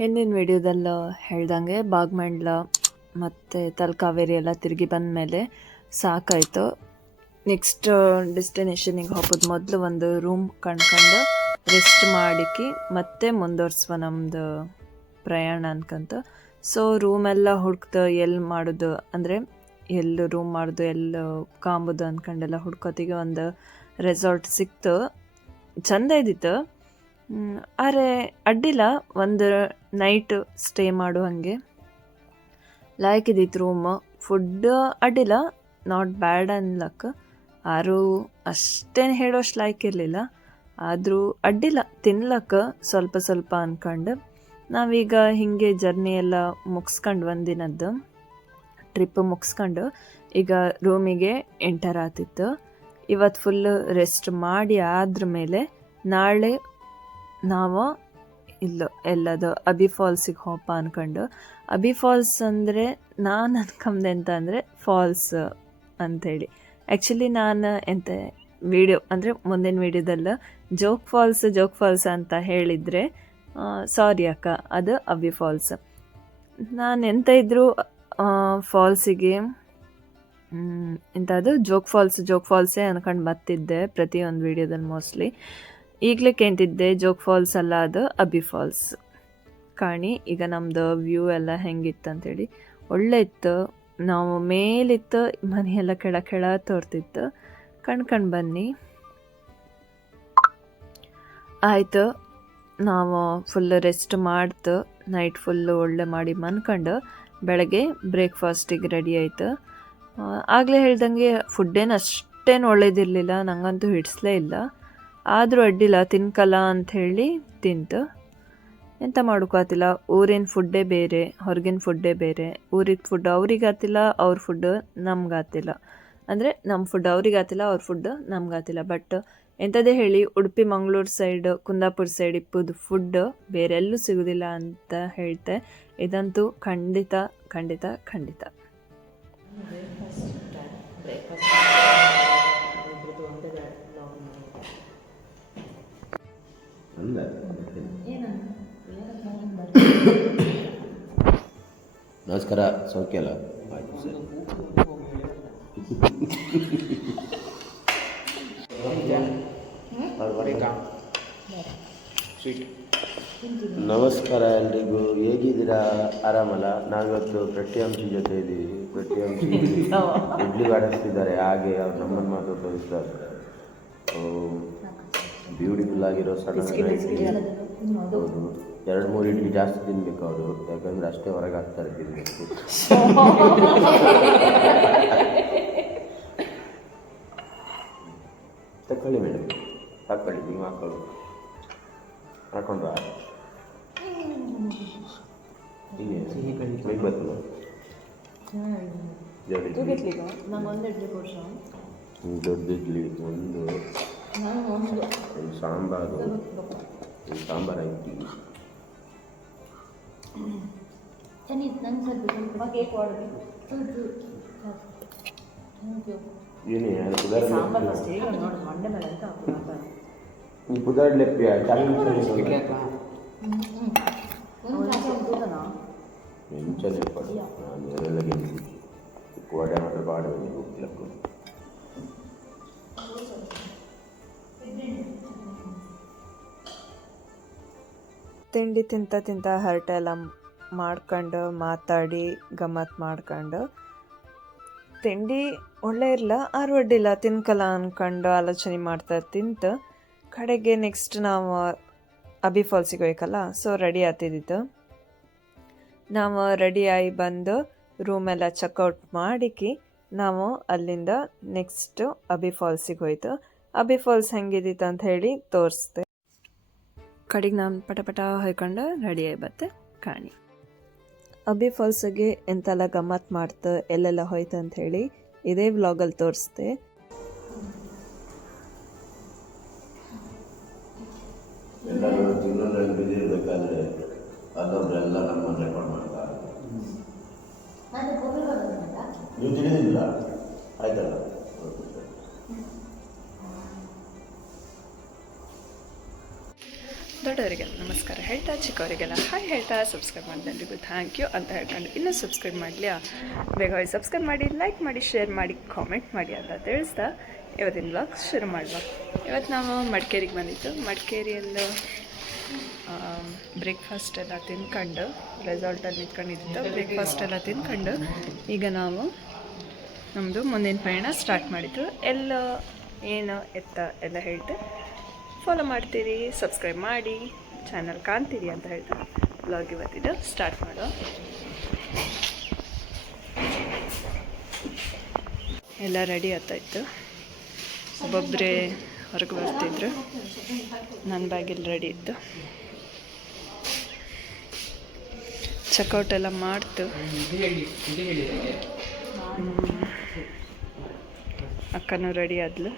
ಹಿಂದಿನ ವಿಡಿಯೋದಲ್ಲಿ ಹೇಳ್ದಂಗೆ ಬಾಗ್ಮಂಡ್ಲ ಮತ್ತು ತಲಕಾವೇರಿ ಎಲ್ಲ ತಿರುಗಿ ಬಂದಮೇಲೆ ಸಾಕಾಯಿತು. ನೆಕ್ಸ್ಟ್ ಡೆಸ್ಟಿನೇಷನಿಗೆ ಹೋಗೋದು ಮೊದಲು ಒಂದು ರೂಮ್ ಕಂಡ್ಕೊಂಡು ರೆಸ್ಟ್ ಮಾಡಿಕಿ ಮತ್ತೆ ಮುಂದುವರ್ಸುವ ನಮ್ಮದು ಪ್ರಯಾಣ ಅನ್ಕಂತ. ಸೊ ರೂಮೆಲ್ಲ ಹುಡ್ಕ್ದು ಎಲ್ಲಿ ಮಾಡೋದು ಅಂದರೆ ಎಲ್ಲಿ ರೂಮ್ ಮಾಡೋದು ಎಲ್ಲಿ ಕಾಂಬೋದು ಅಂದ್ಕೊಂಡೆಲ್ಲ ಹುಡ್ಕೋತಿಗೆ ಒಂದು ರೆಸಾರ್ಟ್ ಸಿಕ್ತು. ಚಂದ ಇದ್ದಿತ್ತು, ಆದರೆ ಅಡ್ಡಿಲ್ಲ, ಒಂದು ನೈಟ್ ಸ್ಟೇ ಮಾಡೋ ಹಾಗೆ ಲಾಯ್ಕಿದ್ದಿತ್ತು ರೂಮ್. ಫುಡ್ ಅಡ್ಡಿಲ್ಲ, ನಾಟ್ ಬ್ಯಾಡ್ ಅನ್ಲಕ್ಕ, ಯಾರೂ ಅಷ್ಟೇನು ಹೇಳೋಷ್ಟು ಲಾಯ್ಕ್ ಇರಲಿಲ್ಲ. ಆದರೂ ಅಡ್ಡಿಲ್ಲ, ತಿನ್ಲಕ್ಕ ಸ್ವಲ್ಪ ಸ್ವಲ್ಪ ಅಂದ್ಕೊಂಡು ನಾವೀಗ ಹೀಗೆ ಜರ್ನಿ ಎಲ್ಲ ಮುಗಿಸ್ಕೊಂಡು ಒಂದಿನದ್ದು ಟ್ರಿಪ್ ಮುಗಿಸ್ಕೊಂಡು ಈಗ ರೂಮಿಗೆ ಎಂಟರ್ ಆಗ್ತಿತ್ತು. ಇವತ್ತು ಫುಲ್ಲು ರೆಸ್ಟ್ ಮಾಡಿ ಆದ್ರ ಮೇಲೆ ನಾಳೆ ನಾವು ಎಲ್ಲದು ಅಬಿ ಫಾಲ್ಸಿಗೆ ಹೋಪ ಅಂದ್ಕೊಂಡು. ಅಬಿ ಫಾಲ್ಸ್ ಅಂದರೆ ನಾನು ಅನ್ಕೊಂಡೆ ಅಂತ ಅಂದರೆ ಫಾಲ್ಸ್ ಅಂಥೇಳಿ. ಆ್ಯಕ್ಚುಲಿ ನಾನು ವಿಡಿಯೋ ಅಂದರೆ ಮುಂದಿನ ವಿಡಿಯೋದಲ್ಲ ಜೋಗ್ ಫಾಲ್ಸ್ ಅಂತ ಹೇಳಿದರೆ ಸಾರಿ ಅಕ್ಕ, ಅದು ಅಬಿ ಫಾಲ್ಸ್. ನಾನು ಇದ್ದರೂ ಫಾಲ್ಸಿಗೆ ಎಂಥದ್ದು ಜೋಗ್ ಫಾಲ್ಸೇ ಅಂದ್ಕೊಂಡು ಬರ್ತಿದ್ದೆ ಪ್ರತಿಯೊಂದು ವಿಡಿಯೋದಲ್ಲಿ ಮೋಸ್ಟ್ಲಿ. ಈಗಲೇ ಅಂತಿದ್ದೆ ಜೋಗ್ ಫಾಲ್ಸ್ ಅಲ್ಲ, ಅದು ಅಬಿ ಫಾಲ್ಸ್. ಕಾಣಿ ಈಗ ನಮ್ಮದು ವ್ಯೂ ಎಲ್ಲ ಹೆಂಗಿತ್ತು ಅಂಥೇಳಿ ಒಳ್ಳೆ ಇತ್ತು. ನಾವು ಮೇಲಿತ್ತು, ಮನೆಯೆಲ್ಲ ಕೆಳ ತೋರ್ತಿತ್ತು. ಕಣ್ಕಂಡು ಬನ್ನಿ. ಆಯಿತು, ನಾವು ಫುಲ್ ರೆಸ್ಟ್ ಮಾಡ್ತು, ನೈಟ್ ಫುಲ್ಲು ಒಳ್ಳೆ ಮಾಡಿ ಮನ್ಕೊಂಡು ಬೆಳಗ್ಗೆ ಬ್ರೇಕ್ಫಾಸ್ಟಿಗೆ ರೆಡಿ ಆಯಿತು. ಆಗಲೇ ಹೇಳ್ದಂಗೆ ಫುಡ್ಡೇನು ಅಷ್ಟೇನು ಒಳ್ಳೇದಿರಲಿಲ್ಲ, ನನಗಂತೂ ಹಿಡಿಸ್ಲೇ ಇಲ್ಲ. ಆದರೂ ಅಡ್ಡಿಲ್ಲ, ತಿನ್ಕಲ್ಲ ಅಂಥೇಳಿ ತಿಂತು. ಎಂತ ಮಾಡೋಕ್ಕಾಗ್ತಿಲ್ಲ, ಊರಿನ ಫುಡ್ಡೇ ಬೇರೆ, ಹೊರಗಿನ ಫುಡ್ಡೇ ಬೇರೆ. ಊರಿನ ಫುಡ್ ಅವ್ರಿಗಾತಿಲ್ಲ, ಅವ್ರ ಫುಡ್ಡು ನಮ್ಗಾತಿಲ್ಲ. ಅಂದರೆ ನಮ್ಮ ಫುಡ್ ಅವ್ರಿಗಾತಿಲ್ಲ, ಅವ್ರ ಫುಡ್ ನಮ್ಗಾತಿಲ್ಲ. ಬಟ್ ಎಂಥದೇ ಹೇಳಿ, ಉಡುಪಿ ಮಂಗಳೂರು ಸೈಡ್, ಕುಂದಾಪುರ ಸೈಡ್ ಇಪ್ಪದು ಫುಡ್ ಬೇರೆಲ್ಲೂ ಸಿಗೋದಿಲ್ಲ ಅಂತ ಹೇಳ್ತೆ. ಇದಂತೂ ಖಂಡಿತ ಖಂಡಿತ ಖಂಡಿತ. ನಮಸ್ಕಾರ, ಸೌಖ್ಯ ಅಲ್ಲ? ಆಯಿತು ಸರ್. ನಮಸ್ಕಾರ ಎಲ್ರಿಗೂ, ಹೇಗಿದ್ದೀರಾ? ಆರಾಮಲ್ಲ? ನಾವಿವತ್ತು ಪ್ರತಿಯಂಶಿ ಜೊತೆ ಇದ್ದೀವಿ. ಪ್ರತಿಯಂಶಿ ಇಡ್ಲಿ ಬಾಡಿಸ್ತಿದ್ದಾರೆ, ಹಾಗೆ ಅವ್ರು ನಮ್ಮನ್ನು ಮಾತ್ರ ತೋರಿಸ್ತಾರೆ. ಬ್ಯೂಟಿಫುಲ್ ಆಗಿರೋ ಸಣ್ಣ ಹೌದು, 2-3 ಇಡ್ಲಿ ಜಾಸ್ತಿ ತಿನ್ಬೇಕು ಅವರು, ಯಾಕಂದರೆ ಅಷ್ಟೇ ಹೊರಗೆ ಹಾಕ್ತಾರೆ ತಿನ್ಬೇಕು. ತಕೊಳ್ಳಿ ಮೇಡಮ್, ಹಾಕೊಳ್ಳಿ, ನೀವು ಹಾಕೊಂಡ್ರಾ? ಹೀಗೆ ಬರ್ತಲ್ಲ ದೊಡ್ಡ ಇಡ್ಲಿ ಒಂದು ಸಾಂಬಾರು ಐತಿ. ಕುದಾಡ್ಲೆಪ್ಪಿ ಎಂಚನೆ ಪಡಿ ನಾನು ಎಲ್ಲ ಗೆದ್ದು ಕೋಡೆ ಮಾತ್ರ ಪಾಡಬೇಕು ಹೋಗ್ಲಕ್ಕು. ತಿಂಡಿ ತಿಂತ ಹರಟೆ ಎಲ್ಲ ಮಾಡ್ಕೊಂಡು ಮಾತಾಡಿ ಗಮ್ಮತ್ತು ಮಾಡ್ಕೊಂಡು, ತಿಂಡಿ ಒಳ್ಳೆ ಇರಲ್ಲ, ಆರು ಅಡ್ಡಿಲ್ಲ, ತಿನ್ಕಲ್ಲ ಅಂದ್ಕೊಂಡು ಆಲೋಚನೆ ಮಾಡ್ತಾ ತಿಂತು ಕಡೆಗೆ ನೆಕ್ಸ್ಟ್ ನಾವು ಅಬಿ ಫಾಲ್ಸಿಗೆ ಹೋಯ್ಕಲ್ಲ. So ready ಆಗ್ತಿದ್ದಿತ್ತು. ನಾವು ರೆಡಿಯಾಗಿ ಬಂದು ರೂಮೆಲ್ಲ ಚೆಕ್ಔಟ್ ಮಾಡಿಕಿ ನಾವು ಅಲ್ಲಿಂದ ನೆಕ್ಸ್ಟು ಅಬಿ ಫಾಲ್ಸಿಗೆ ಹೋಯ್ತು. ಅಬಿ ಫಾಲ್ಸ್ ಹೆಂಗಿದ್ದಿತ್ತು ಅಂತ ಹೇಳಿ ತೋರಿಸ್ದೆ. ಕಡೆಗೆ ನಾನು ಪಟ ಹೊಯ್ಕೊಂಡು ರೆಡಿಯಾಗಿ ಬತ್ತೆ ಕಾಣಿ. ಅಬಿ ಫಾಲ್ಸಿಗೆ ಎಂತೆಲ್ಲ ಗಮ್ಮತ್ತು ಮಾಡ್ತು, ಎಲ್ಲೆಲ್ಲ ಹೋಯ್ತು ಅಂತ ಹೇಳಿ ಇದೇ ವ್ಲಾಗಲ್ಲಿ ತೋರಿಸ್ದೆ. ಎಲ್ಲರೂ ಜೀವನದಲ್ಲಿ ಬಿದ್ದಿರಬೇಕಾದ್ರೆ ಅದೊಬ್ಬರೆಲ್ಲ ನಮ್ಮನ್ನು ರೆಕಾರ್ಡ್ ಮಾಡ್ತಾರೆ. ನೀವು ತಿಳಿದಿಲ್ಲ, ಆಯ್ತಲ್ಲ? ದೊಡ್ಡ ದೊಡ್ಡವರಿಗೆಲ್ಲ ನಮಸ್ಕಾರ ಹೇಳ್ತಾ, ಚಿಕ್ಕವರಿಗೆಲ್ಲ ಹಾಯ್ ಹೇಳ್ತಾ, ಸಬ್ಸ್ಕ್ರೈಬ್ ಮಾಡಿದೆಲ್ಲರಿಗೂ ಥ್ಯಾಂಕ್ ಯು ಅಂತ ಹೇಳ್ಕೊಂಡು ಇನ್ನೂ ಸಬ್ಸ್ಕ್ರೈಬ್ ಮಾಡಲಿ, ಬೇಗ ಹೋಗಿ ಸಬ್ಸ್ಕ್ರೈಬ್ ಮಾಡಿ, ಲೈಕ್ ಮಾಡಿ, ಶೇರ್ ಮಾಡಿ, ಕಾಮೆಂಟ್ ಮಾಡಿ ಅಂತ ತಿಳಿಸ್ತಾ ಇವತ್ತಿನ ವ್ಲಾಗ್ ಶುರು ಮಾಡುವ. ಇವತ್ತು ನಾವು ಮಡಿಕೇರಿಗೆ ಬಂದಿದ್ದು. ಮಡಿಕೇರಿಯಲ್ಲಿ ಬ್ರೇಕ್ಫಾಸ್ಟ್ ಎಲ್ಲ ತಿನ್ಕೊಂಡು, ರೆಸಾರ್ಟಲ್ಲಿ ನಿಂತ್ಕೊಂಡಿದ್ದು ಬ್ರೇಕ್ಫಾಸ್ಟ್ ಎಲ್ಲ ತಿನ್ಕೊಂಡು ಈಗ ನಾವು ನಮ್ಮದು ಮುಂದಿನ ಪಯಣ ಸ್ಟಾರ್ಟ್ ಮಾಡಿದ್ದು. ಎಲ್ಲ ಏನು ಎತ್ತ ಎಲ್ಲ ಹೇಳ್ತೆ ಫಾಲೋ ಮಾಡ್ತೀರಿ, ಸಬ್ಸ್ಕ್ರೈಬ್ ಮಾಡಿ, ಚಾನಲ್ ಕಾಣ್ತೀರಿ ಅಂತ ಹೇಳ್ತಾ ಬ್ಲಾಗ್ ಇವತ್ತಿದ್ದು ಸ್ಟಾರ್ಟ್ ಮಾಡುವ. ಎಲ್ಲ ರೆಡಿ ಆಗ್ತಾಯಿತ್ತು. ಒಬ್ಬೊಬ್ಬರೇ ಹೊರಗೆ ಬರ್ತಿದ್ರು. ನನ್ನ ಬ್ಯಾಗೆಲ್ಲ ರೆಡಿ ಇತ್ತು. ಚೆಕ್ಔಟ್ ಎಲ್ಲ ಮಾಡ್ತು. ಅಕ್ಕನೂ ರೆಡಿ ಆದ್ಲು,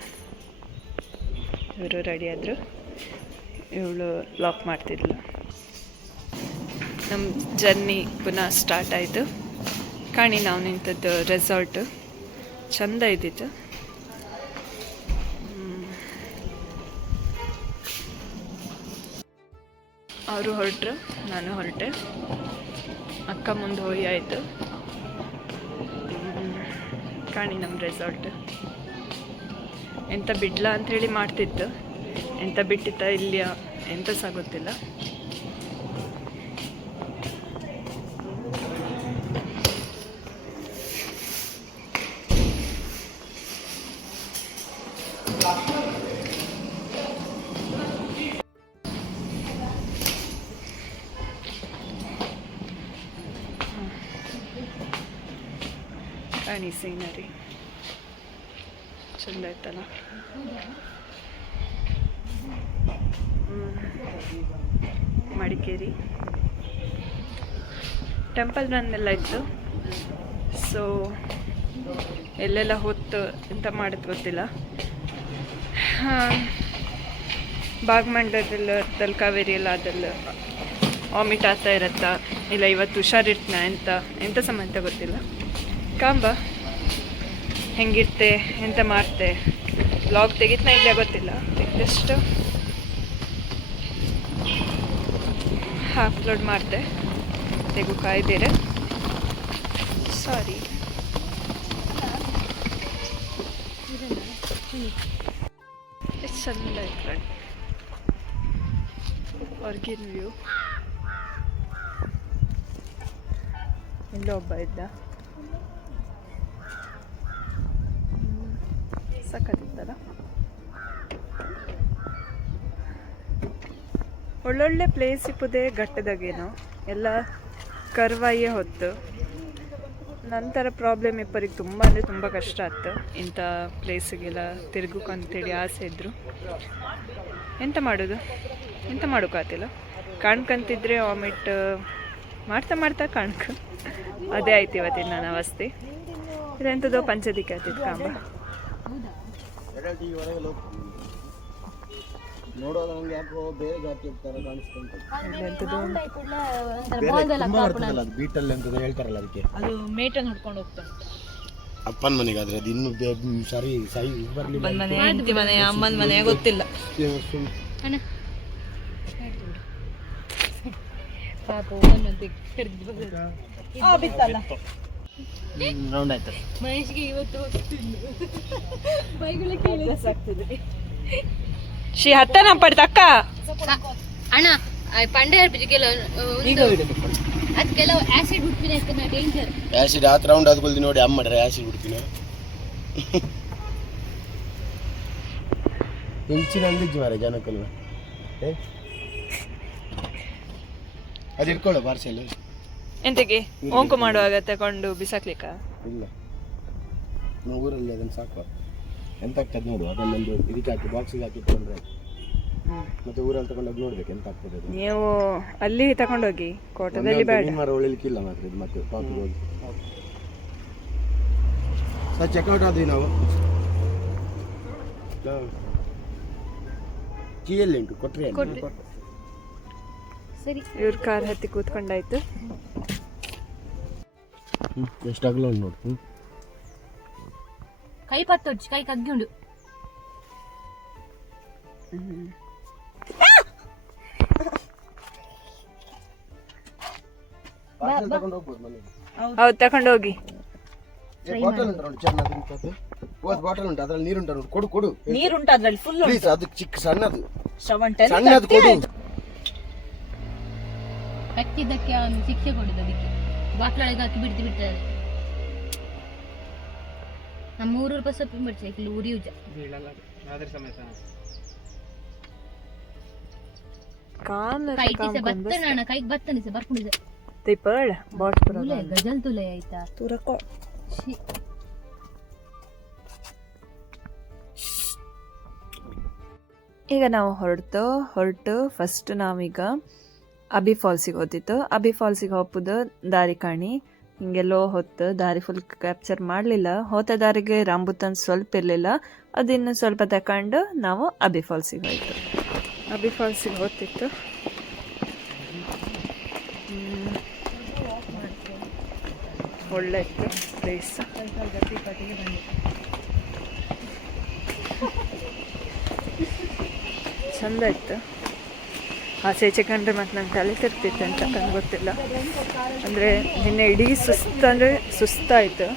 ಇವರು ರೆಡಿ ಆದರು. ಇವಳು ಲಾಕ್ ಮಾಡ್ತಿದ್ಲು. ನಮ್ಮ ಜರ್ನಿ ಪುನಃ ಸ್ಟಾರ್ಟ್ ಆಯಿತು. ಕಾಣಿ ನಾವು ನಿಂತದ್ದು ರೆಸಾರ್ಟು ಚೆಂದ ಇದ್ದಿತ್ತು. ಅವರು ಹೊರಟ್ರು, ನಾನು ಹೊರಟೆ. ಅಕ್ಕ ಮುಂದೆ ಹೋಗಿ ಆಯಿತು. ಕಾಣಿ ನಮ್ಮ ರೆಸಾರ್ಟ್ ಎಂತ ಬಿಡ್ಲಾ ಅಂಥೇಳಿ ಮಾಡ್ತಿತ್ತು, ಎಂತ ಬಿಟ್ಟಿತ್ತ ಇಲ್ಲಿಯ ಎಂತ ಸಹ ಗೊತ್ತಿಲ್ಲ. ಕಾಣಿ ಸೀನರಿ ಚಂದ ಆಯ್ತಲ್ಲ. ಮಡಿಕೇರಿ ಟೆಂಪಲ್ ರನ್ ಎಲ್ಲ ಇತ್ತು. ಸೊ ಎಲ್ಲೆಲ್ಲ ಹೊತ್ತು ಎಂತ ಮಾಡೋದು ಗೊತ್ತಿಲ್ಲ. ಭಾಗಮಂಡಲದಲ್ಲಿ ತಲಕಾವೇರಿ ಎಲ್ಲ ಅದೆಲ್ಲ ವಾಮಿಟ್ ಆಗ್ತಾ ಇರತ್ತಾ ಇಲ್ಲ ಇವತ್ತು ಹುಷಾರಿರ್ತನ ಎಂತ ಸಂಬಂಧ ಗೊತ್ತಿಲ್ಲ. ಕಾಂಬ ಹೆಂಗಿರ್ತೆ ಎಂತ ಮಾಡ್ತೆ ಬ್ಲಾಗ್ ತೆಗಿತ್ನ ಇಲ್ಲ ಗೊತ್ತಿಲ್ಲ. ಜಸ್ಟ್ ಅಪ್ಲೋಡ್ ಮಾಡ್ದೆ, ತೆಗು ಕಾಯ್ದಿರ ಸಾರಿ. ಎಷ್ಟು ಚಂದ ಆಯ್ತು ಹೊರ್ಗಿನ ವ್ಯೂ. ಎಲ್ಲೋ ಒಬ್ಬ ಇದ್ದ, ಸಕ್ಕತ್ತಿತ್ತಲ್ಲ. ಒಳ್ಳೊಳ್ಳೆ ಪ್ಲೇಸ್ ಇಪ್ಪುದೇ ಘಟ್ಟದಾಗೇನೋ ಎಲ್ಲ ಕರ್ವಾಯೇ ಹೊತ್ತು. ನಂತರ ಪ್ರಾಬ್ಲಮ್ ಇಪ್ಪರಿಗೆ ತುಂಬ ಅಂದರೆ ತುಂಬ ಕಷ್ಟ ಆಯ್ತು. ಇಂಥ ಪ್ಲೇಸಿಗೆಲ್ಲ ತಿರ್ಗಕ್ಕಂತೇಳಿ ಆಸೆ ಇದ್ದರು. ಎಂತ ಮಾಡೋದು, ಎಂತ ಮಾಡೋಕ್ಕಾಗ್ತಿಲ್ಲ. ಕಾಣ್ಕಂತಿದ್ರೆ ವಾಮಿಟ್ ಮಾಡ್ತಾ ಮಾಡ್ತಾ ಕಾಣ್ಕ ಅದೇ ಆಯ್ತು ಇವತ್ತಿನ ನನ್ನ ಅವಸ್ಥೆ. ಇದೆಂಥದ್ದು ಪಂಚದಿಕ್ಕೆ ಆಗ್ತಿತ್ತು ಕಾಂಬ. ಅಪ್ಪನ ಮನೆಗೆ ಆದ್ರೆ ಅದು ಇನ್ನು ಸರಿ ಸರಿ ಬರ್ಲಿ. ಅಮ್ಮನ ಮನೆ ಗೊತ್ತಿಲ್ಲ. ರೌಂಡ್ ಆಯ್ತು. ಶ್ರೀ ಹತ್ತನ ಪಡ್ತಕ್ಕ ಅಣ್ಣ ಪಂಡೆ ಅದಕ್ಕೆಲ್ಲ ಆಸಿಡ್ ಹುಟ್ಟಿನ ಡೇಂಜರ್. ಆಸಿಡ್ ಆತ್ ರೌಂಡ್ ಆದ್ಕೊಳ್ದಿ ನೋಡಿ ಅಮ್ಮ ಮಾಡ್ರೆ ಆಸಿಡ್ ಹುಡ್ತೀನಿ ಹೆಂಚಿನ ಅಂದಿಜ್ಜು ಮಾರೆ ಜನಕ್ಕಲ್ವ. ಅದು ಇಟ್ಕೊಳ್ಳೋ ಪಾರ್ಸೆಲ್ ಎಂತಕ್ಕೆ ಓಂಕು ಮಾಡುವಾಗ ತಗೊಂಡು ಬಿಸಾಕ್ಲಿಕ್ಕ ಇಲ್ಲ. ನಾವು ಊರಲ್ಲಿ ಅದನ್ನು ಸಾಕು ಎಂತ ಆಗ್ತದೆ ನೋಡು. ಅದನ್ನೊಂದು ಇದಕ್ಕೆ ಹಾಕಿ ಬಾಕ್ಸಿಗೆ ಹಾಕಿ ಇಟ್ಕೊಂಡ್ರೆ ಮತ್ತೆ ಊರಲ್ಲಿ ತಗೊಂಡೋಗಿ ನೋಡ್ಬೇಕು ಎಂತ ಆಗ್ತದೆ. ನೀವು ಅಲ್ಲಿ ತಗೊಂಡೋಗಿ ಕೋಟದಲ್ಲಿ ಬೇಡ. ಮರ ಉಳಿಲಿಕ್ಕಿಲ್ಲ ಮಾತ್ರ ಇದು. ಮತ್ತೆ ಪಾಪಿಗೆ ಹೋಗಿ ಸರ್ ಚೆಕ್ಔಟ್ ಆದ್ವಿ ನಾವು. ಕೀಯಲ್ಲಿ ಉಂಟು ಕೊಟ್ರೆ ಸರಿ. ಇವ್ರ ಕಾರ್ ಹತ್ತಿ ಕೂತ್ಕೊಂಡಾಯ್ತು. ಎಷ್ಟಾಗಲ್ಲ ನೋಡು. ಕೈ ಪತ್ತೊಡ್ಚಿ ಕೈ ಕಗ್ಗುಂಡು. ತಗೊಂಡು ಹೋಗ್ಬೋದು ಮನೆಗೆ. ಹೌದು ತಕೊಂಡು ಹೋಗಿ. ಬಾಟಲ್ ಉಂಟು ನೋಡಿ ಚೆನ್ನಾಗಿ ಇಂಥದ್ದು. ಬಾಟಲ್ ಉಂಟು ಅದ್ರಲ್ಲಿ ನೀರುಂಟು ನೋಡಿ, ಕೊಡು ಕೊಡು ನೀರುಂಟು ಅದ್ರಲ್ಲಿ ಫುಲ್ ಪ್ಲೀಸ್. ಅದು ಚಿಕ್ಕ ಸಣ್ಣದು ಶ್ರವಣ್ ಸಣ್ಣದು ಕೊಡು. ಕಟ್ಟಿದ್ದಕ್ಕೆ ಅವನು ಶಿಕ್ಷೆ ಕೊಡುದು, ಅದಕ್ಕೆ ಬಾಟ್ಲೊಳಗೆ ಹಾಕಿ ಬಿಡ್ತಾರೆ. ನಮ್ಮ 3 ರೂಪಾಯಿ ಸೊಪ್ಪಿನ ಬರ್ಚೆ ಇಲ್ಲಿ ಊರಿ ಯೂಜ ಕೈಟಿಸ ಬತ್ತನ ಅಣ್ಣ, ಕೈಗೆ ಬತ್ತನಿಸ ಬರ್ಕೊಂಡಿದ್ದ ತಿಪ್ಪಳ ಬಾಟ್ ತುಲೆ ಗಜಲ್ ತುಲೆ ಆಯ್ತಾ ತುರಕೋ. ಈಗ ನಾವು ಹೊರಟು ಫಸ್ಟ್ ನಾವೀಗ ಅಬಿ ಫಾಲ್ಸಿಗೆ ಹೋಗ್ತಿತ್ತು. ಅಬಿ ಫಾಲ್ಸಿಗೆ ಹೋಗ್ಬೋದು ದಾರಿ ಕಾಣಿ ಹಿಂಗೆಲ್ಲೋ ಹೊತ್ತು ದಾರಿ ಫುಲ್ ಕ್ಯಾಪ್ಚರ್ ಮಾಡಲಿಲ್ಲ. ಹೋದ ದಾರಿಗೆ ರಾಂಬುತಾನ್ ಸ್ವಲ್ಪ ಇರಲಿಲ್ಲ, ಅದಿನ್ನು ಸ್ವಲ್ಪ ತಗೊಂಡು ನಾವು ಅಬಿ ಫಾಲ್ಸಿಗೆ ಹೋಯ್ತು. ಅಬಿ ಫಾಲ್ಸಿಗೆ ಹೋಗ್ತಿತ್ತು. ಒಳ್ಳೆ ಇತ್ತು ಪ್ಲೇಸ್. ಚಂದ ಇತ್ತು. ಆಚೆ ಈಚೆ ಕಂಡ್ರೆ ಮತ್ತು ನಂಗೆ ತಲೆ ತಿರ್ತಿತ್ತು ಅಂತ ಕಂಡು ಗೊತ್ತಿಲ್ಲ. ಅಂದರೆ ನಿನ್ನೆ ಇಡೀ ಸುಸ್ತಾಯಿತು.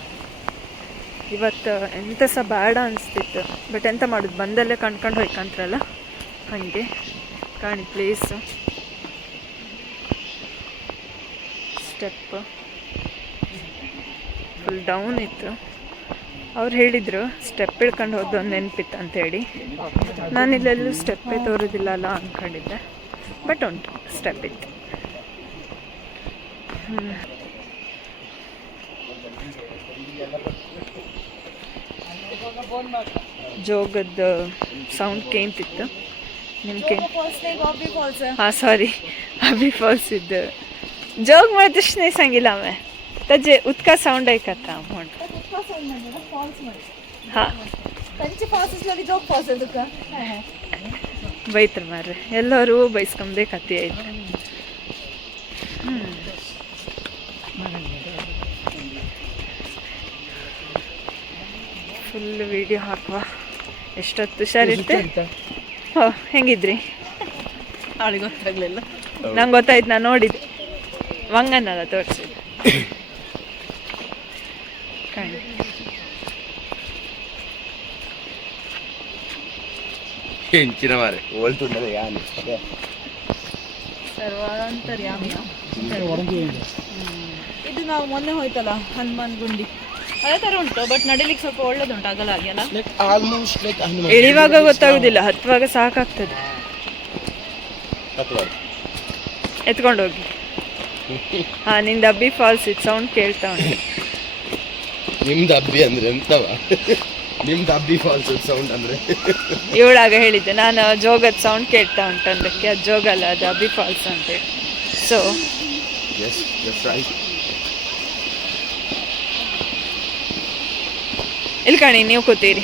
ಇವತ್ತು ಎಂತ ಸಹ ಬೇಡ ಅನಿಸ್ತಿತ್ತು. ಬಟ್ ಎಂತ ಮಾಡೋದು, ಬಂದಲ್ಲೇ ಕಣ್ಕೊಂಡು ಹೋಯ್ಕಂತ್ರಲ್ಲ ಹಾಗೆ ಕಾಣಿ ಪ್ಲೇಸು. ಸ್ಟೆಪ್ ಫುಲ್ ಡೌನ್ ಇತ್ತು. ಅವ್ರು ಹೇಳಿದರು ಸ್ಟೆಪ್ ಇಳ್ಕೊಂಡು ಹೋದ್ದು ಒಂದು ನೆನಪಿತ್ತು ಅಂಥೇಳಿ. ನಾನಿಲ್ಲೆಲ್ಲೂ ಸ್ಟೆಪ್ಪೇ ತೋರೋದಿಲ್ಲ ಅಲ್ಲ ಅಂದ್ಕೊಂಡಿದ್ದೆ, ಬಟ್ ಉಂಟು ಸ್ಟೆಪ್ ಇತ್ತು. ಜೋಗದ ಸೌಂಡ್ ಕೇಂತಿತ್ತು ನಿಮ್ಗೆ. ಹಾಂ ಸಾರಿ, ಅಬಿ ಫಾಲ್ಸ್ ಇದ್ದು ಜೋಗ್ ಮಾಡಿದ ತಕ್ಷಣ ಸಂಗಿಲ್ಲ ಆಮೆ ತಜ್ಜೆ ಉತ್ಕ ಸೌಂಡ್ ಐಕತ್ತ ಅಮೌಂಟ್. ಹಾಂ ಬೈತ್ರ ಮಾರ್ರೆ, ಎಲ್ಲರೂ ಬೈಸ್ಕೊಂಬೇ ಕತ್ತಿ ಆಯ್ತು. ಫುಲ್ ವಿಡಿಯೋ ಹಾಕುವ. ಎಷ್ಟೊತ್ತು ಹುಷಾರಿತ್ತು. ಹೋ ಹೆಂಗಿದ್ರಿ? ಅವಳಿಗೆ ಗೊತ್ತಾಗ್ಲಿಲ್ಲ. ನಂಗೆ ಗೊತ್ತಾಯ್ತು, ನಾನು ನೋಡಿದ್ದೆ. ವಂಗನಲ್ಲ ತೋರಿಸಿದ್ದು ಕಾಣಿ. ಹೆಂಚಿನ ಮಾರೆ ಓಲ್ತುಂಡದ ಯಾನು ಸರ್ವಾಂತರ್ಯಾಮಿ. ಇದು ನಾವು ಮೊನ್ನೆ ಹೋಯ್ತಲ್ಲ ಹನುಮಾನ್ ಗುಂಡಿ, ಅದೇ ಥರ ಉಂಟು. ಬಟ್ ನಡಿಲಿಕ್ಕೆ ಸ್ವಲ್ಪ ಒಳ್ಳೇದುಂಟು, ಅಗಲ ಆಗಿ ಅಲ್ಲ. ಇಳಿವಾಗ ಗೊತ್ತಾಗುದಿಲ್ಲ, ಹತ್ತುವಾಗ ಸಾಕಾಗ್ತದೆ. ಎತ್ಕೊಂಡೋಗಿ. ಹಾಂ, ನಿಂದು ಅಬ್ಬಿ ಫಾಲ್ಸ್ ಇದು ಸೌಂಡ್ ಕೇಳ್ತಾ ಉಂಟು. ನಿಮ್ದು ಅಬ್ಬಿ ಅಂದ್ರೆ ಎಂತವ? ನಿಮ್ದು ಅಬ್ಬಿ ಫಾಲ್ಸ್ ಸೌಂಡ್ ಅಂದ್ರೆ? ಇವಳಾಗ ಹೇಳಿದ್ದೆ ನಾನು, ಜೋಗದ ಸೌಂಡ್ ಕೇಳ್ತಾ ಉಂಟು ಅಂದಕ್ಕೆ. ಅದು ಜೋಗ ಅಲ್ಲ, ಅದು ಅಬ್ಬಿ ಫಾಲ್ಸ್ ಅಂತೇಳಿ. ಸೊ ಇಲ್ಲಿ ಕಾಣಿ, ನೀವು ಕೂತೀರಿ.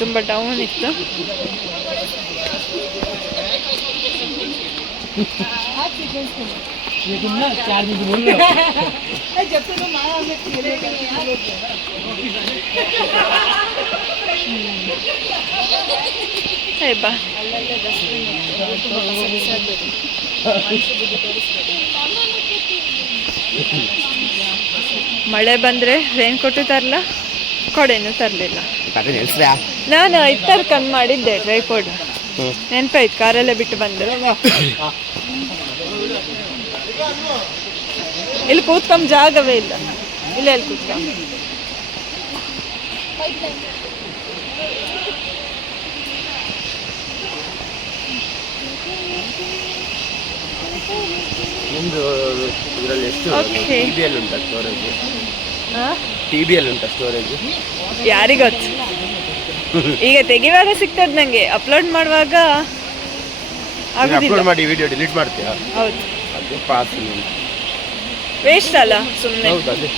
ತುಂಬ ಡೌನ್ ಇತ್ತು. ಬಾ ಮಳೆ ಬಂದರೆ ರೈನ್ ಕೋಟು ತರಲ್ಲ, ಕೊಡೆನೂ ತರಲಿಲ್ಲ. ನಾನು ಇತ್ತರ್ಕಂದು ಮಾಡಿದ್ದೆ ಟ್ರೈಪೋಡ್, ನೆನಪಾಯ್ತು. ಕಾರಲ್ಲೇ ಬಿಟ್ಟು ಬಂದೆ. ಇಲ್ಲಿ ಕೂತ್ಕೊಂಡ್ ಜಾಗವೇ ಇಲ್ಲ. ಇಲ್ಲೇ ಇಲ್ಲಿ ಕೂತ್ಕೊಂಡ್ ನಿಮ್ದು ಇದರಲ್ಲಿ ಎಷ್ಟು ಓಕೆ. TBL ಉಂಟಾ ಸ್ಟೋರೇಜ್? TBL ಉಂಟಾ ಸ್ಟೋರೇಜ್? ಯಾರಿಗೊತ್ತು. ಈಗ ತೆಗಿವಾಗ ಸಿಗ್ತದೆ ನಂಗೆ, ಅಪ್ಲೋಡ್ ಮಾಡುವಾಗ ಆಗುದಿಲ್ಲ. ಅಪ್ಲೋಡ್ ಮಾಡಿ ವಿಡಿಯೋ ಡಿಲೀಟ್ ಮಾಡ್ತೀಯಾ? ಹೌದು, ಅದೇ ಪಾಸ್ ವೇಸ್ಟ್ ಅಲ್ಲ ಸುಮ್ಮನೆ. ಹೌದು, ಅದೇ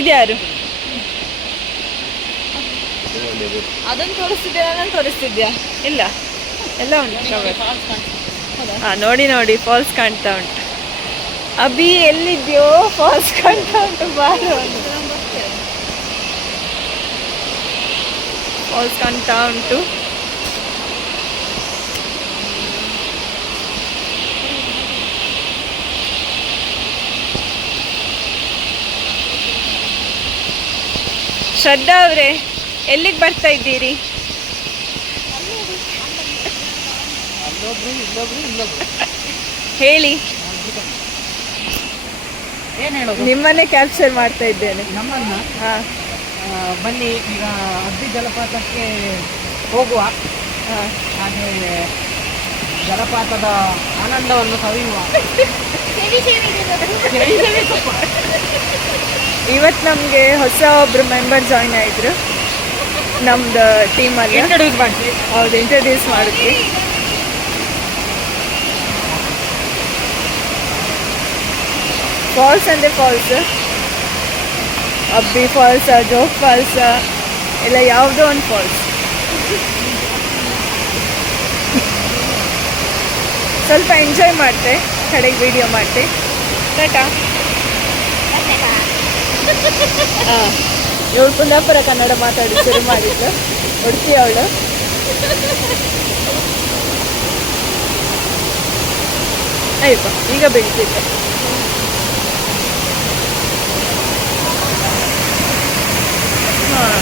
ಇದ್ಯಾರು ಅದನ್ನು ತೋರಿಸ್ತಿದ್ಯಾ, ನಾನು ತೋರಿಸ್ತಿದ್ಯಾ? ಇಲ್ಲ, ಎಲ್ಲ ಉಂಟು ಶವರ್. ಹಾಂ, ನೋಡಿ ನೋಡಿ ಫಾಲ್ಸ್ ಕಾಣ್ತಾ ಉಂಟು. ಅಭಿ ಎಲ್ಲಿದ್ಯೋ, ಫಾಲ್ಸ್ ಕಾಣ್ತಾ ಉಂಟು ಬಾರು. ಫಾಲ್ಸ್ ಕಾಣ್ತಾ ಉಂಟು. ಶ್ರದ್ಧಾ ಅವರೇ, ಎಲ್ಲಿಗೆ ಬರ್ತಾ ಇದ್ದೀರಿ? ಹೇಳಿ. ಏನು ಹೇಳೋದು? ನಿಮ್ಮನ್ನೇ ಕ್ಯಾಪ್ಚರ್ ಮಾಡ್ತಾ ಇದ್ದೇನೆ. ನಮ್ಮನ್ನ ಹಾಂ ಬನ್ನಿ ಈಗ ಅಬ್ಬಿ ಜಲಪಾತಕ್ಕೆ ಹೋಗುವ, ಹಾಂ. ಹಾಗೆ ಜಲಪಾತದ ಆನಂದವನ್ನು ಸವಿಯುವ. ಇವತ್ತು ನಮಗೆ ಹೊಸ ಒಬ್ರು ಮೆಂಬರ್ ಜಾಯ್ನ್ ಆಯಿದ್ರು ನಮ್ದು ಟೀಮಲ್ಲಿ. ಇಂಟ್ರೊಡ್ಯೂಸ್ ಮಾಡಿ. ಹೌದು, ಇಂಟ್ರೊಡ್ಯೂಸ್ ಮಾಡಿದ್ವಿ. ಫಾಲ್ಸ್ ಅಂದರೆ ಫಾಲ್ಸ್, ಅಬ್ಬಿ ಫಾಲ್ಸ್, ಜೋಗ್ ಫಾಲ್ಸ್ ಎಲ್ಲ ಯಾವುದೋ ಒಂದು ಫಾಲ್ಸ್. ಸ್ವಲ್ಪ ಎಂಜಾಯ್ ಮಾಡ್ತೆ, ಕಡೆಗೆ ವಿಡಿಯೋ ಮಾಡ್ತೆ. ಟಾಟಾ. ಹಾಂ, ಇವಳು ಕುಂದಾಪುರ ಕನ್ನಡ ಮಾತಾಡಿ ಶುರು ಮಾಡಿದ್ದು, ಉಡುಪಿ ಅವಳು. ಅಯ್ಯಪ್ಪ, ಈಗ ಬೀಳ್ತಿದ್ದೆ. ಹಾಂ,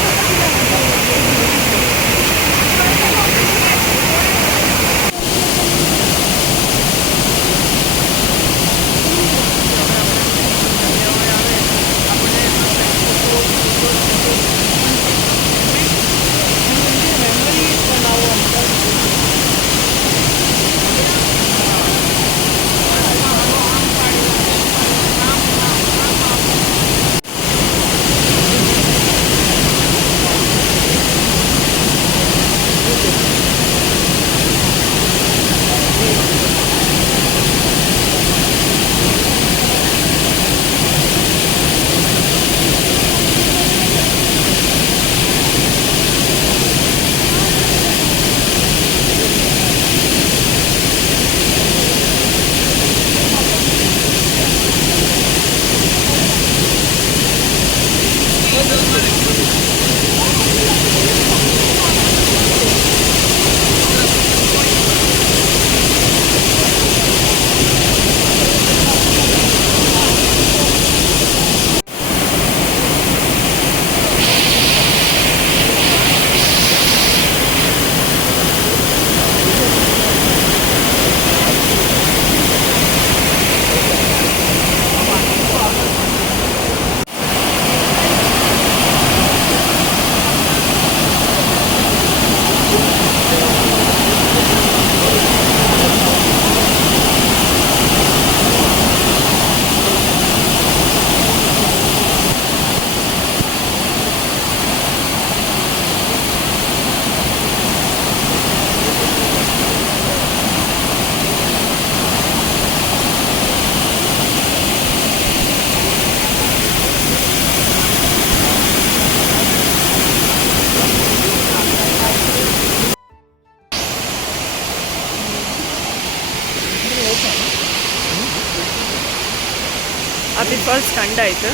ಅಬ್ಬಿ ಫಾಲ್ಸ್ ಕಂಡಾಯಿತು.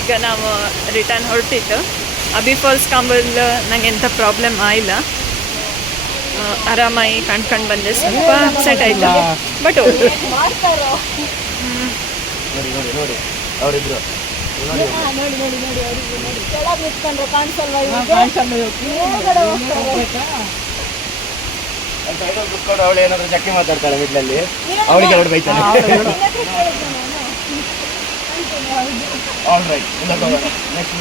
ಈಗ ನಾವು ರಿಟರ್ನ್ ಹೊರಟಿತ್ತು. ಅಬ್ಬಿ ಫಾಲ್ಸ್ ಕಂಬಲ್ಲಿ ನಂಗೆ ಎಂಥ ಪ್ರಾಬ್ಲಮ್ ಆಯಿಲ್ಲ, ಆರಾಮಾಗಿ ಕಂಡ್ಕೊಂಡು ಬಂದೆ. ಸ್ವಲ್ಪ ಅಪ್ಸೆಟ್ ಆಯಿತು, ಬಟ್ ಓಕೆ. ನೋಡಿ ನೋಡಿ ನೋಡಿ ಅವರಿದ್ರು ಕುತ್ಕೊಂಡು ಅವಳು ಏನಾದ್ರು ಜಕ್ಕೆ ಮಾತಾಡ್ತಾಳೆ ಮಿಡ್ಲಲ್ಲಿ, ಅವಳಿಗೆ ಎರಡು ಬೈತಾನೆ. ಆಲ್ ರೈಟ್, ನೆಕ್ಸ್ಟ್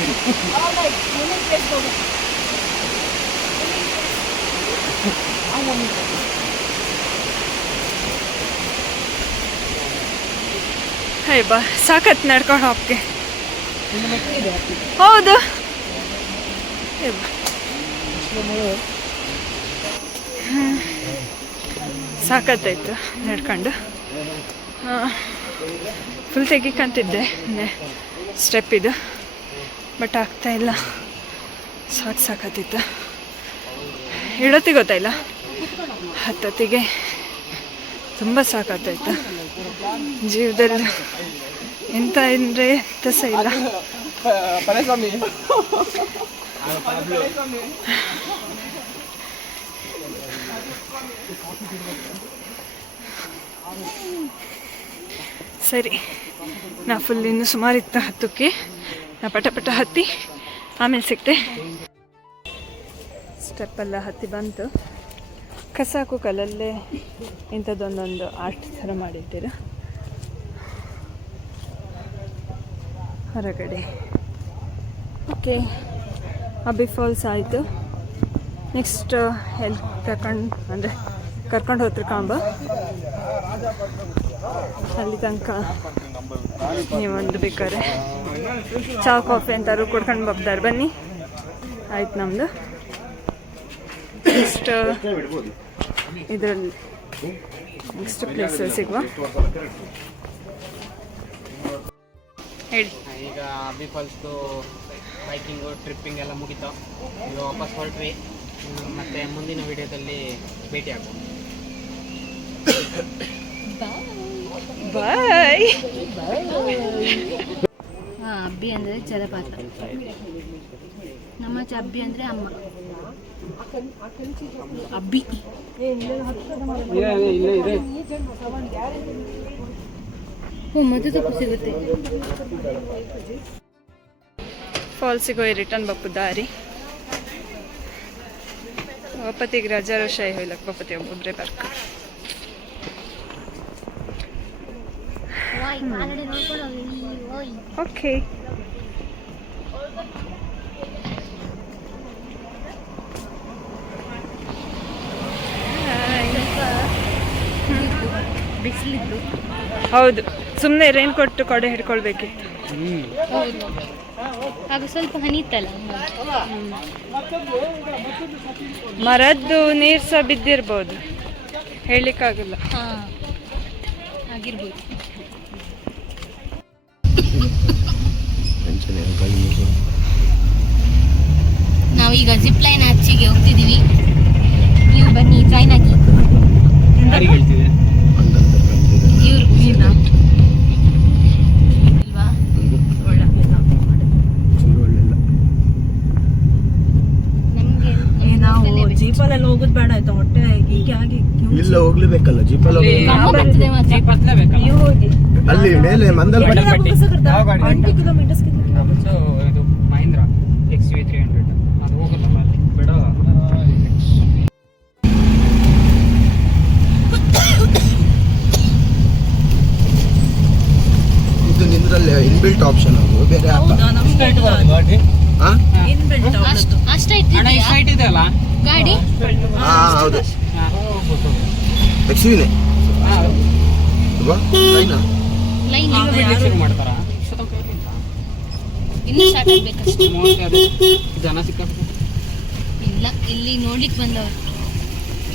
ಹೇ ಬಾ, ಸಾಕತ್ ನಡ್ಕೊಂಡು ಹೋಗಕ್ಕೆ. ಹೌದು, ಸಾಕತ್ತಾಯ್ತು ನಡ್ಕೊಂಡು. ಫುಲ್ ತೆಗಿಕಂತಿದ್ದೆ ಸ್ಟೆಪ್ ಇದು, ಬಟ್ ಆಗ್ತಾಯಿಲ್ಲ. ಸಾಕತ್ತಿತ್ತು. ಇಳೋತ್ತಿಗೆ ಗೊತ್ತಾಯಿಲ್ಲ, ಹತ್ತತ್ತಿಗೆ ತುಂಬ ಸಾಕಾಗ್ತಾಯಿತ್ತು. ಜೀವದಲ್ಲಿ ಎಂತ ಅಂದರೆ ಎಂತ ಸಹ ಇಲ್ಲ. ಪಳಸ್ವಾಮಿ ಸರಿ, ನಾ ಫುಲ್ ಇನ್ನು ಸುಮಾರು ಇತ್ತು ಹತ್ತಕ್ಕೆ. ನಾ ಪಟ ಪಟ ಹತ್ತಿ ಆಮೇಲೆ ಸಿಕ್ತೆ. ಸ್ಟೆಪ್ಪೆಲ್ಲ ಹತ್ತಿ ಬಂತು. ಕಸ ಹಾಕೋ ಕಲ್ಲಲ್ಲೇ ಇಂಥದ್ದೊಂದೊಂದು ಆರ್ಟ್ ಥರ ಮಾಡಿರ್ತೀರ ಹೊರಗಡೆ. ಓಕೆ, ಅಬ್ಬಿ ಫಾಲ್ಸ್ ಆಯಿತು. ನೆಕ್ಸ್ಟ್ ಎಲ್ಲಿ ಕರ್ಕೊಂಡು ಹೋಗ್ತಾರೆ ಕಾಂಬ. ಅಲ್ಲಿ ತನಕ ನೀವೊಂದು ಬೇಕಾದ್ರೆ ಚಹಾ ಕಾಫಿ ಅಂತಾರು ಕುಡ್ಕೊಂಡು ಬರ್ತಾರೆ. ಬನ್ನಿ, ಆಯ್ತು ನಮ್ಮದು. ನೆಕ್ಸ್ಟ್ ಇದರಲ್ಲಿ ನೆಕ್ಸ್ಟ್ ಪ್ಲೇಸ್ ಸಿಗುವ. ಹೇಳಿ. ಈಗ ಅಬ್ಬಿ ಫಾಲ್ಸ್ದು ಬೈಕಿಂಗು ಟ್ರಿಪ್ಪಿಂಗ್ ಎಲ್ಲ ಮುಗಿತು. ಈಗ ವಾಪಸ್ ಹೊರಟ್ವಿ. ಮತ್ತೆ ಮುಂದಿನ ವಿಡಿಯೋದಲ್ಲಿ ಭೇಟಿ ಆಗುವ. ಬಾಯ್. ಅಬ್ಬಿ ಅಂದರೆ ಜಲಪಾತ, ನಮ್ಮ ಅಬ್ಬಿ ಅಂದರೆ ಅಮ್ಮ. ಅಬ್ಬಿ ಮತ್ತೆ ತಪ್ಪು ಸಿಗುತ್ತೆ. ಫಾಲ್ಸಿಗೆ ಹೋಗಿ ರಿಟರ್ನ್ ಬಪ್ಪು ದಾರಿ. ಒಪ್ಪತ್ತಿಗೆ ರಜಾರೋಷಾಯಿ ಹೋಯ್ಲಕ್ಕೆ ಬಪ್ಪತಿ ಒಬ್ಬೊಬ್ಬರೇ ಬರ್ಕ. ಓಕೆ, ಬಿಸಿಲಿದ್ದು. ಹೌದು, ಸುಮ್ಮನೆ ರೈನ್ ಕೊಟ್ಟು ಕೊಡೆ ಹಿಡ್ಕೊಳ್ಬೇಕಿತ್ತು. ಆಗ ಸ್ವಲ್ಪ ಹನಿತ್ತಲ್ಲ. ಮರದ್ದು ನೀರು ಸಹ ಬಿದ್ದಿರ್ಬೋದು, ಹೇಳಲಿಕ್ಕಾಗಲ್ಲ. ಹಾಂ, ಆಗಿರ್ಬೋದು. ನಾವೀಗ ಜಿಪ್ ಲೈನ್ ಹಚ್ಚಿಗೆ ಹೋಗ್ತಿದ್ದೀವಿ. ನೀವು ಬನ್ನಿ, ಜಾಯ್ನ್ ಆಗಿ. ಇವ್ರು ಇಲ್ವಾ? ನಮ್ಗೆ ನಾವು ಜೀಪಲ್ಲೆಲ್ಲ ಹೋಗೋದು ಬೇಡ ಆಯ್ತಾ, ಹೊಟ್ಟೆ ಹೀಗೆ ಆಗಿ ಇಲ್ಲ ಹೋಗ್ಲೇಬೇಕಲ್ಲ ಜೀಪಲ್ಲಿ ಬರ್ತದೆ ಮಾತ್ರ. ಹೋಗಿ ಅಲ್ಲಿ ಮೇಲೆ ಮಂದಲ್ 20 ಕಿಲೋಮೀಟರ್ಸ್. ಇದು ಮಹೀಂದ್ರ XUV 300 ಅದು ಹೋಗಲ್ಲ ಅಲ್ಲಿ ಬೇಡ. ಇದು ನಿಂದ್ರಲ್ಲಿ ಇನ್ಬಿಲ್ಟ್ ಆಪ್ಷನ್ ಅದು ಬೇರೆ ಅಷ್ಟ ಅಣ್ಣ ಈ ಸೈಟ್ ಇದೆ ಅಲ್ಲ ಗಾಡಿ. ಹೌದು ಎಕ್ಸ್ವಿನೇ ಲೈನ್ ಶುರು ಮಾಡ್ತಾರ. ಇನ್ನು ಸ್ಟಾರ್ಟ್ ಆಗ್ಬೇಕಷ್ಟೇ. ಜನ ಸಿಕ್ಕಾಪಟ್ಟೆ ಇಲ್ಲ, ಇಲ್ಲಿ ನೋಡ್ಲಿಕ್ಕೆ ಬಂದವರು.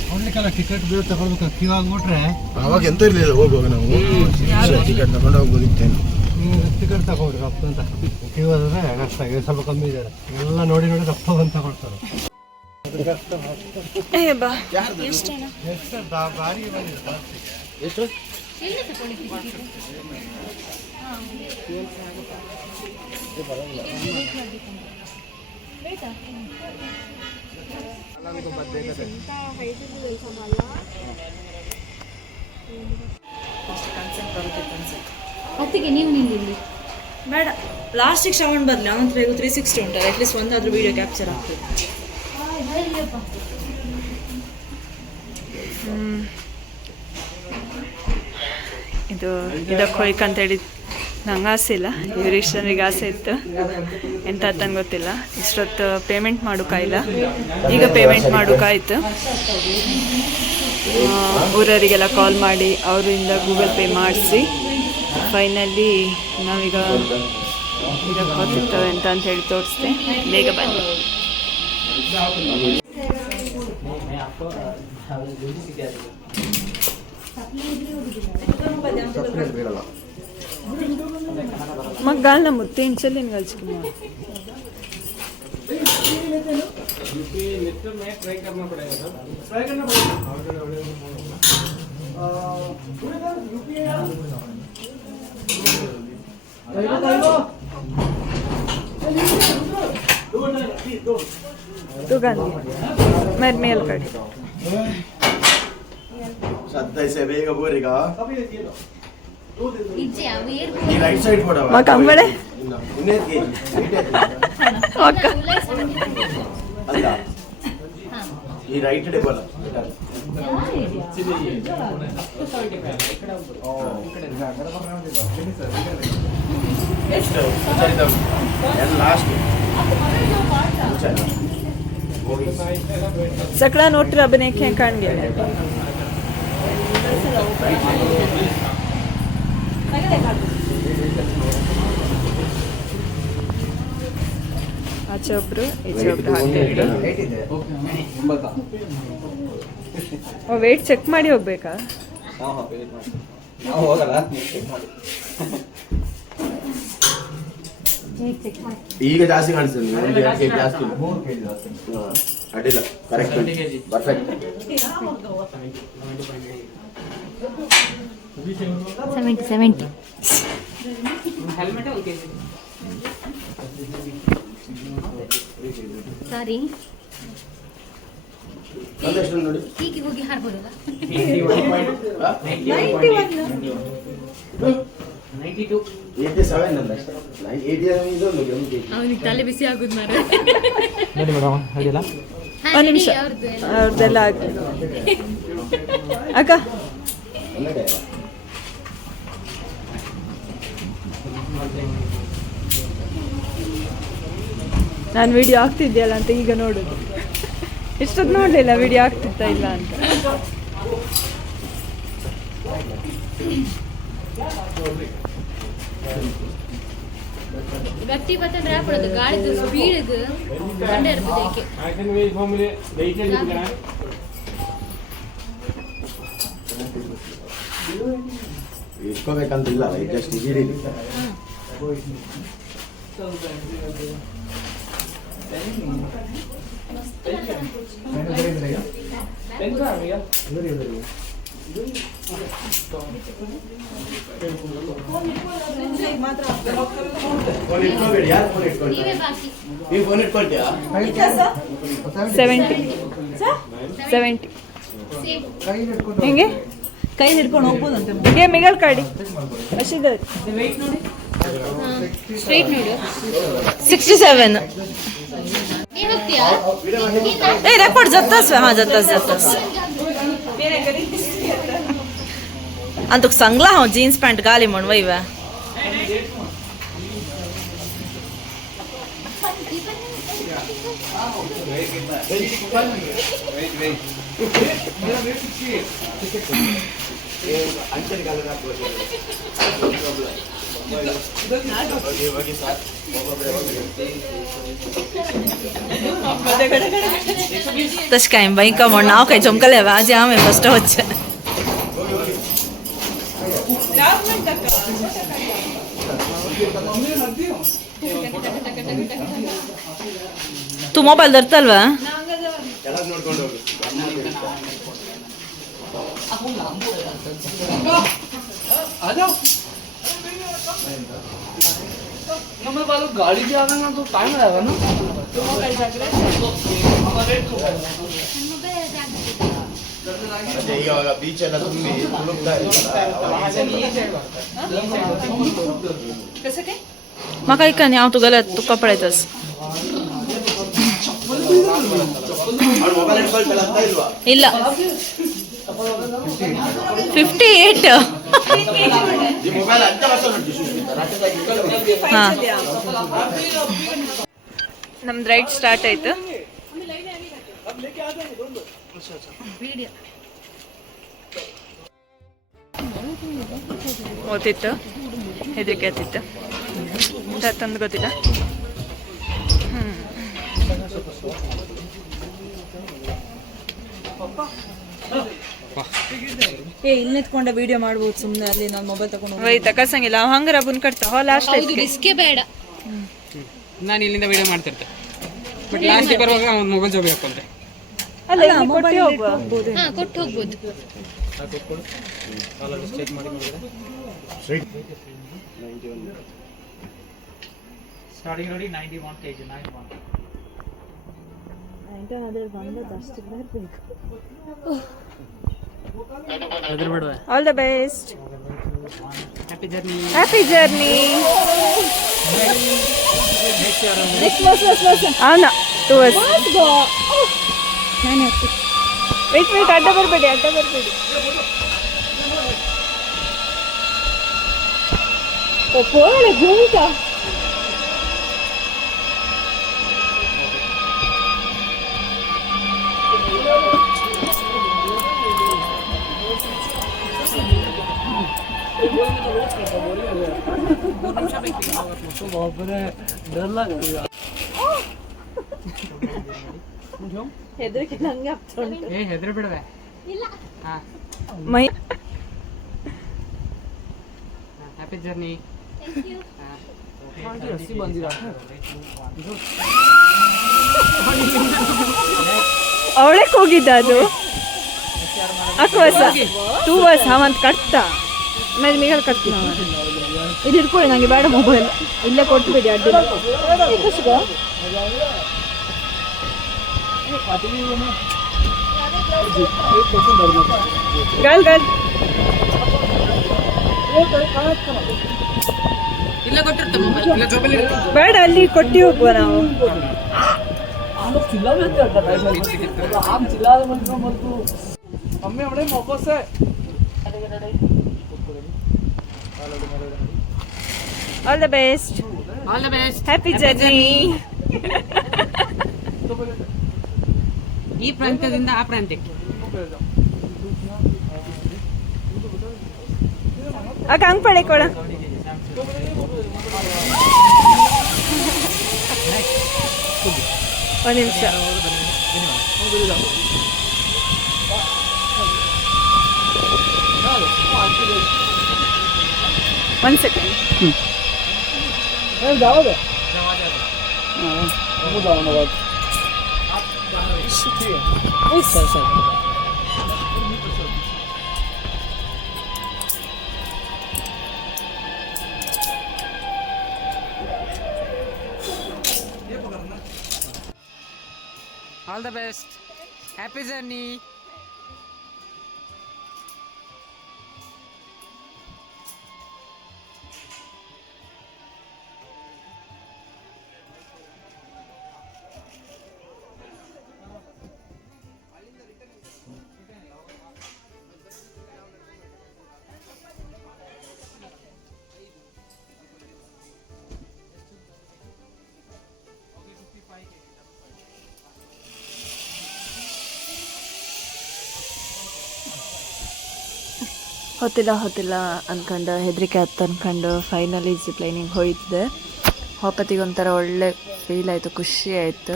ನೋಡ್ಲಿಕ್ಕೆಲ್ಲ ಟಿಕೆಟ್ ಬೇರೆ ತಗೊಳ್ಬೇಕು. ಕ್ಯೂ ಆಗ್ಬಿಟ್ರೆ ಅವಾಗ ಎಂತ ಇರ್ಲಿಲ್ಲ, ಹೋಗುವಾಗ ನಾವು ಟಿಕೆಟ್ ತಗೊಂಡು ಹೋಗ್ಬೋದಿತ್ತೇನು. ಟಿಕೆಟ್ ತಗೊಳ್ರಿ ರಪ್ಪ ಅಂತ. ಕ್ಯೂ ಆದ್ರೆ ಕಷ್ಟ ಆಗಿದೆ, ಸ್ವಲ್ಪ ಕಮ್ಮಿ ಇದ್ದಾರೆ. ಎಲ್ಲ ನೋಡಿ ನೋಡಿ ರಪ್ಪ ಅಂತ ತಗೊಳ್ತಾರೆ. ಬಾ. ಬಾರಿ ಬಂದಿದೆ ಎಷ್ಟು ಹೊತ್ತಿಗೆ ನೀವು ನಿಲ್ಲಿ. ಬೇಡ, ಲಾಸ್ಟಿಗೆ ಶ್ರವಣ್ ಬದಲಿ ಅವನ 360 ಉಂಟಲ್ಲ, ಅಟ್ಲೀಸ್ಟ್ ಒಂದಾದ್ರೂ ವಿಡಿಯೋ ಕ್ಯಾಪ್ಚರ್ ಆಗ್ತದೆ. ಇದು ಇದಕ್ಕೆ ಹೋಯ್ಕಂತೇಳಿ ನಂಗೆ ಆಸೆ ಇಲ್ಲ, ಇವ್ರಿಷ್ಟನಿಗೆ ಆಸೆ ಇತ್ತು. ಎಂತ ಅಂತಂದು ಗೊತ್ತಿಲ್ಲ. ಇಷ್ಟೊತ್ತು ಪೇಮೆಂಟ್ ಮಾಡೋಕ್ಕಾಯಿಲ್ಲ, ಈಗ ಪೇಮೆಂಟ್ ಮಾಡೋಕ್ಕಾಯ್ತು. ಊರವರಿಗೆಲ್ಲ ಕಾಲ್ ಮಾಡಿ ಅವರಿಂದ ಗೂಗಲ್ ಪೇ ಮಾಡಿಸಿ ಫೈನಲಿ ನಾವೀಗ ಇದಕ್ಕೆ ಗೊತ್ತಿರ್ತವೆ ಅಂತ ಹೇಳಿ ತೋರಿಸ್ದೆ. ಬೇಗ ಬನ್ನಿ. ಮಗ್ಗಾಲ್ನ ಮುತ್ತೆ ಇಂಚಲ್ಲಿ ಕಲ್ಸ್ಕೊ. तू गांधी मैं मेल कड़ी सध्या ಬೇಗ ಬೋರಿಗ ಇಜ್ಜಿ ಅವೇರ್ ಈ ರೈಟ್ ಸೈಡ್ ಕೊಡವ मा काम बड़े ಇನ್ನೇಕೆ अक्का ಅಲ್ಲ ಈ ರೈಟ್ ಡೆ ಬೋಲ ಲಾಸ್ಟ್ सकड़ा नोट रबने के कान गेले ಆಚೆ ಒಬ್ರು ಈಚೆ ಒಬ್ರು ಹಾಕಿದ್ರು ವೇಟ್ ಚೆಕ್ ಮಾಡಿ ಹೋಗ್ಬೇಕಾ ಈಗ ಜಾಸ್ತಿ ಕಾಣಿಸ್ತದೆ ಒಂದು 2 kg ಜಾಸ್ತಿ 3 kg ಜಾಸ್ತಿ ಅಡ್ಡಿಲ್ಲ ಕರೆಕ್ಟ್ ಪರ್ಫೆಕ್ಟ್ 70 ಹೆಲ್ಮೆಟ್ 1 kg ಸಾರಿ ಒಂದಷ್ಟು ನೋಡಿ ಹೀಗೆ ಹೋಗಿ ಹಾರ್ಬೋದಲ್ಲ 92 87 ಅಲ್ಲ 87 ಇದು ಒಂದು kg ಅವನಿಗೆ ತಲೆ ಬಿಸಿ ಆಗುದು ಮಾರ ನೋಡಿ ಮೇಡಮ್ ಹಾಗಿಲ್ಲ ಒಂದು ನಿಮಿಷ ಅವ್ರದ್ದೆಲ್ಲ ಆಗಿ ಅಕ್ಕ ಒಳ್ಳೆ ನಾನು ವಿಡಿಯೋ ಆಗ್ತಿದ್ಯಲ್ಲ ಅಂತ ಈಗ ನೋಡುದು ಇಷ್ಟೊತ್ತು ನೋಡಲಿಲ್ಲ ವಿಡಿಯೋ ಆಗ್ತಿತ್ತಾ ಇಲ್ಲ ಅಂತ ಗಟ್ಟಿ ಬತ್ತಂದ್ರೆ ಹಾಕೊಳ್ಳೋದು ಗಾಳಿದು ಸ್ಪೀಡ್ಗೆ ಕಂಡ ಇರ್ತದೆ ಇಟ್ಕೋಬೇಕಂತಿಲ್ಲ ಜಸ್ಟ್ ಇದ್ದೀರಿ ಫೋನ್ ಇಟ್ಕೋಬೇಡಿ ಯಾರು ಫೋನ್ ಇಟ್ಕೊಳ್ತಾರೆ ನೀವೇ ಬಾಕಿ ನೀವು ಫೋನ್ ಇಟ್ಕೊಳ್ತೀಯಾ 70 ಹೆಂಗೆ ಕೈ ಹಿಡ್ಕೊಂಡು ಹೋಗ್ಬೋದಂತೆ ಹೀಗೆ ಮಿಗಲ್ ಕಾಡಿ ಅಷ್ಟಿದೆ ಸ್ಟ್ರೈಟ್ ನೋಡು 67 ನೀನ್ ಹೋಗ್ತೀಯಾ ए रेकॉर्ड जातास हां जातास अंतक चांगला हांव जीन्स पॅन्ट घाली म्हण वयवा तश काय बाई का म्हण नाव काय चमकले आज आम्ही फर्स्ट होচ্ছে तू मोबाईल धरतಲ್ವಾ ಕೆಳಗೆ ನೋಡ್ಕೊಂಡು ಹೋಗಿ नंबर वालों गाड़ी से आना ना तो टाइम लगेगा ना ಅದೇ ಇವಾಗ ಬೀಚ್ ಎಲ್ಲ ತುಂಬಿ ತುಳುಕ್ತಾ ಇರ್ತದೆ म्हाका ऐका न्ही हांव तुका तुका पळयतास ಅವ್ರು ಮೊಬೈಲ್ ಇಟ್ಕೊಳ್ತಾ ಇಲ್ವಾ ಇಲ್ಲ 58 ಈ ಮೊಬೈಲ್ ಅಂತ ವರ್ಷ ನೋಡಿ ಸುಷ್ಮಿತಾ ರಾತ್ರಿ ಇಟ್ಕೊಳ್ಳಿ ಹಾ ನಮ್ದು ರೈಡ್ ಸ್ಟಾರ್ಟ್ ಆಯ್ತು ಓದಿತ್ತು ಹೆದರಿಕೆ ಆಗ್ತಿತ್ತು ತಂದು ಗೊತ್ತಿಲ್ಲ ಏ ಇಲ್ಲಿ ನಿಂತ್ಕೊಂಡ ವಿಡಿಯೋ ಮಾಡ್ಬೋದು ಸುಮ್ಮನೆ ಅಲ್ಲಿ ನಾನು ಮೊಬೈಲ್ ತಗೊಂಡು ಒಯ್ತ ಕಸಂಗಿಲ್ಲ ಅವ್ ಹಂಗಾರ ಬಂದ್ ಕಟ್ತಾ ಹೋ ಲಾಸ್ಟ್ ಹೌದು ರಿಸ್ಕೇ ಬೇಡ ನಾನು ಇಲ್ಲಿಂದ ವಿಡಿಯೋ ಮಾಡ್ತಿರ್ತೆ ಬಟ್ ಲಾಸ್ಟ್ ಬರುವಾಗ ಒಂದು ಮೊಬೈಲ್ ಜೋಬಿ ಹಾಕೊಂಡೆ ಅಲ್ಲ ಮೊಬೈಲ್ ಹೋಗ್ಬೋದು ಹಾ ಕೊಟ್ಟು ಹೋಗ್ಬೋದು ಸ್ಟಾರ್ಟಿಂಗ್ ನೋಡಿ 91 kg 91 ಹೆದರ್ಬೇಡ್ವೆ. All the best, happy journey. Happy journey. ಅವನ ಟುವರ್ಸ್ ವೇಟ್ ಅಡ್ಡ ಬರಬೇಡಿ. ಹೆದರಿಕೆ ನಂಗೆ ಆಗ್ತಾ ಉಂಟು. ಹೆದರ್ಬೇಡ್ವೆ. ಹಾ, ಮೈ ಹ್ಯಾಪಿ ಜರ್ನಿ. ಅವಳಕ್ಕೆ ಹೋಗಿದ್ದ ಅದು ಅಕ್ವಸ ಟೂ ವರ್ಸ್ ಅವಂತ ಕಟ್ಟ ಮೇಲೆ ಮೀಗಲ್ ಕಟ್ತೀನಿ. ಇದು ಇಟ್ಕೊಳ್ಳಿ, ನನಗೆ ಬೇಡ ಮೊಬೈಲ್, ಇಲ್ಲೇ ಕೊಟ್ಬಿಡಿ ಅಡ್ಡಿಲ್ಲ. ಗರ್ಲ್ ಇಲ್ಲ ಕೊಟ್ಟಿರ್ತ ಮೊಬೈಲ್, ಇಲ್ಲ ಜೋಬಲ್ಲಿ ಇರುತ್ತೆ. ಬೇಡ, ಅಲ್ಲಿ ಕೊಟ್ಟು ಹೋಗುವ ನಾವು. All the best, all the best, happy journey. ಈ ಪ್ರಾಂತ್ಯದಿಂದ ಆ ಪ್ರಾಂತ್ಯಕ್ಕೆ. ಅಕ್ಕ ಹಂಗ್ ಪಡೆ ಕೊಡ. ಒಂದು ನಿಮಿಷ. ಒಂದು second. All the best, happy journey. ಹೊತ್ತಿಲ್ಲ ಅಂದ್ಕೊಂಡು ಹೆದರಿಕೆ ಅನ್ಕೊಂಡು ಫೈನಲಿ ಜಿಪ್ಲೈನಿಗೆ ಹೋಗಿದ್ದೆ. ಹೊಪ್ಪತ್ತಿಗೊಂಥರ ಒಳ್ಳೆ ಫೀಲ್ ಆಯಿತು, ಖುಷಿ ಆಯಿತು.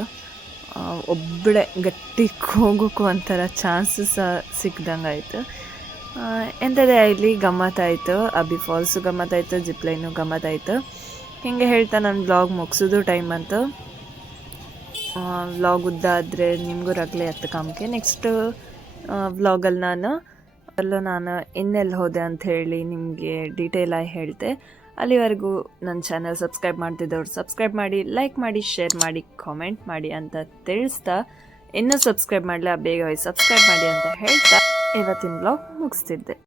ಒಬ್ಬಳೆ ಗಟ್ಟಿ ಹೋಗೋಕ್ಕೂ ಒಂಥರ ಚಾನ್ಸು ಸಹ ಸಿಕ್ದಂಗೆ ಆಯಿತು. ಎಂಥದೇ ಆಗಲಿ ಗಮ್ಮತ್ತಾಯಿತು. ಅಬ್ಬಿ ಫಾಲ್ಸು ಗಮ್ಮತ್ತಾಯಿತು, ಜಿಪ್ಲೈನು ಗಮ್ಮತ್ತಾಯಿತು. ಹೀಗೆ ಹೇಳ್ತಾ ನಾನು ವ್ಲಾಗ್ ಮುಗಿಸೋದು ಟೈಮ್ ಅಂತು. ವ್ಲಾಗ್ ಉದ್ದ ಆದರೆ ನಿಮಗೂ ರಗಲೆ ಹತ್ತು ಕಾಮಕ್ಕೆ. ನೆಕ್ಸ್ಟ್ ವ್ಲಾಗಲ್ಲಿ ನಾನು ಇನ್ನೆಲ್ಲಿ ಹೋದೆ ಅಂತ ಹೇಳಿ ನಿಮಗೆ ಡೀಟೇಲಾಗಿ ಹೇಳ್ತೆ. ಅಲ್ಲಿವರೆಗೂ ನನ್ನ ಚಾನಲ್ ಸಬ್ಸ್ಕ್ರೈಬ್ ಮಾಡ್ತಿದ್ದವ್ರು ಸಬ್ಸ್ಕ್ರೈಬ್ ಮಾಡಿ, ಲೈಕ್ ಮಾಡಿ, ಶೇರ್ ಮಾಡಿ, ಕಾಮೆಂಟ್ ಮಾಡಿ ಅಂತ ತಿಳಿಸ್ತಾ, ಇನ್ನೂ ಸಬ್ಸ್ಕ್ರೈಬ್ ಮಾಡಲಿ ಬೇಗ ಸಬ್ಸ್ಕ್ರೈಬ್ ಮಾಡಿ ಅಂತ ಹೇಳ್ತಾ ಇವತ್ತಿನ ವ್ಲಾಗ್ ಮುಗಿಸ್ತಿದ್ದೆ.